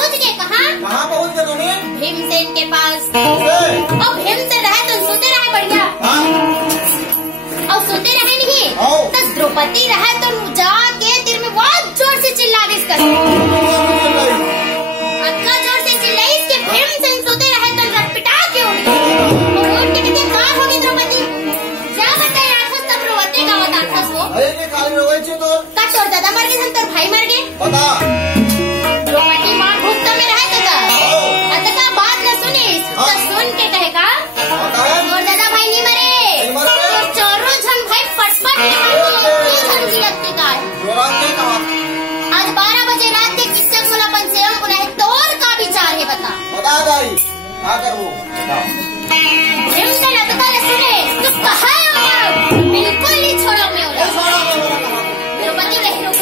पहुँच गए। कहाँ पहुँच गए तुम? भीमसेन के पास। और भीमसेन रहे तो सोते रहे बढ़िया, और सोते रहे नहीं तो द्रौपदी रहे तो जाके दिल में बहुत जोर से चिल्ला दी इसका, अक्का जोर से चिल्लाई इसके। भीमसेन सोते रहे तो लटपिटा के उठ के कहाँ होगी द्रौपदी? क्या बताए राक्षस तब रोते का राक्षस वो कट और दादा मर गए, तोर भाई मर गए। द्रौपदी माँ भूखता में रहे का बात न सुनी तो सुन के कहे का और दादा भाई नहीं मरे, तो चारों जन भाई पटपट आज 12 बजे रात के किस्से खुलापन से बुलाए तोर का विचार है बता भीमसेन सुने तो कहा बिल्कुल नहीं छोड़ो मैं द्रौपदी कही रुक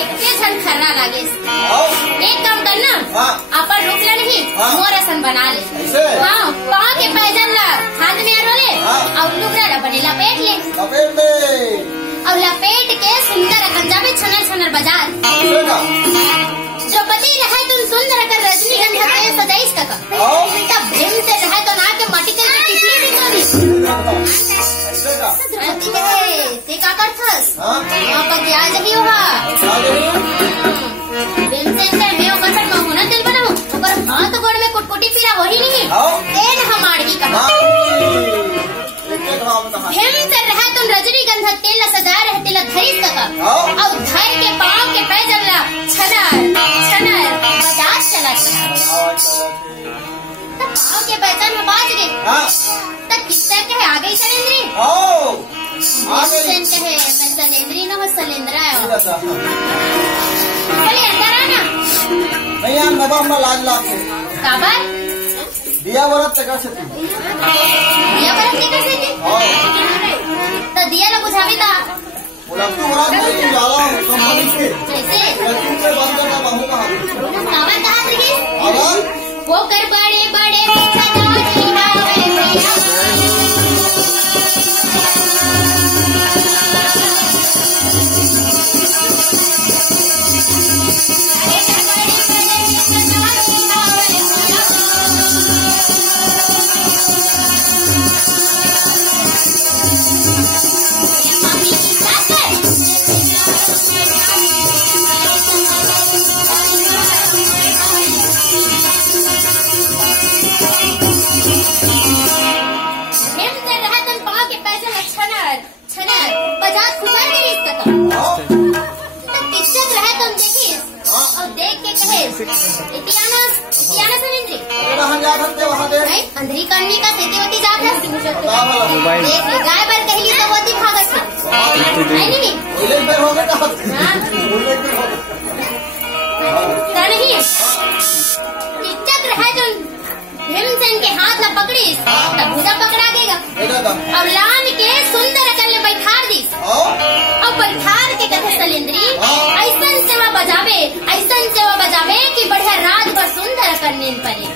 एक क्षण खर्रा लागे। एक काम करना अपन रुकला नहीं मोर आसन बना ले, हाँ पाँव के पैजन ला हाथ में रोले और लुगड़ा बने लपेट ले और लपेट के सुंदर पंजाबी छनर छनर बाजार द्रौपदी रहे तुम सुंदर कर रजनीगंधा के सजाइश का तब भीमसेन रहे तो ना के माटी के टिकली भी द्रौपदी ते का करथस आपकी आज ही होगा भीमसेन से मैं ओकर पर होना दिल बनाऊं पर हाथ गोड़ में कुटकुटी पीड़ा हो ही नहीं तेन हमारी कहा भीमसेन रहे तुम रजनीगंधा तेल सजा रहे तेल धरिस का और धर के पाँव के पैदल छनर छनर बजाज चला तब पाँव के पैदल में बाज गए तब किस्सा कहे आ गई सलेंद्री भीमसेन कहे मैं सलेंद्री न हो सलेंद्रा चलिए अंदर आना नहीं यार नबा हमरा लाज लाग से काबर दिया व्रत कर सकती दिया व्रत नहीं कर सकती तो दिया लो बुझावी था बोला तू व्रत नहीं जाला कंपनी से कैसे तुम से बंद करना बाहु का काबर कहा थी वो कर बड़े बड़े अंधरी कन्नी का सेतीवती जात गाय बर कहली तो वती भागत है नहीं नहीं टिकटक रहे तो भीमसेन के हाथ न पकड़ी तब भूजा पकड़ा देगा और लान के सुंदर अकल में बैठा दी और बैठार के कथे सलेंद्री ऐसन सेवा बजावे कि बढ़िया रात भर सुंदर करने पड़े।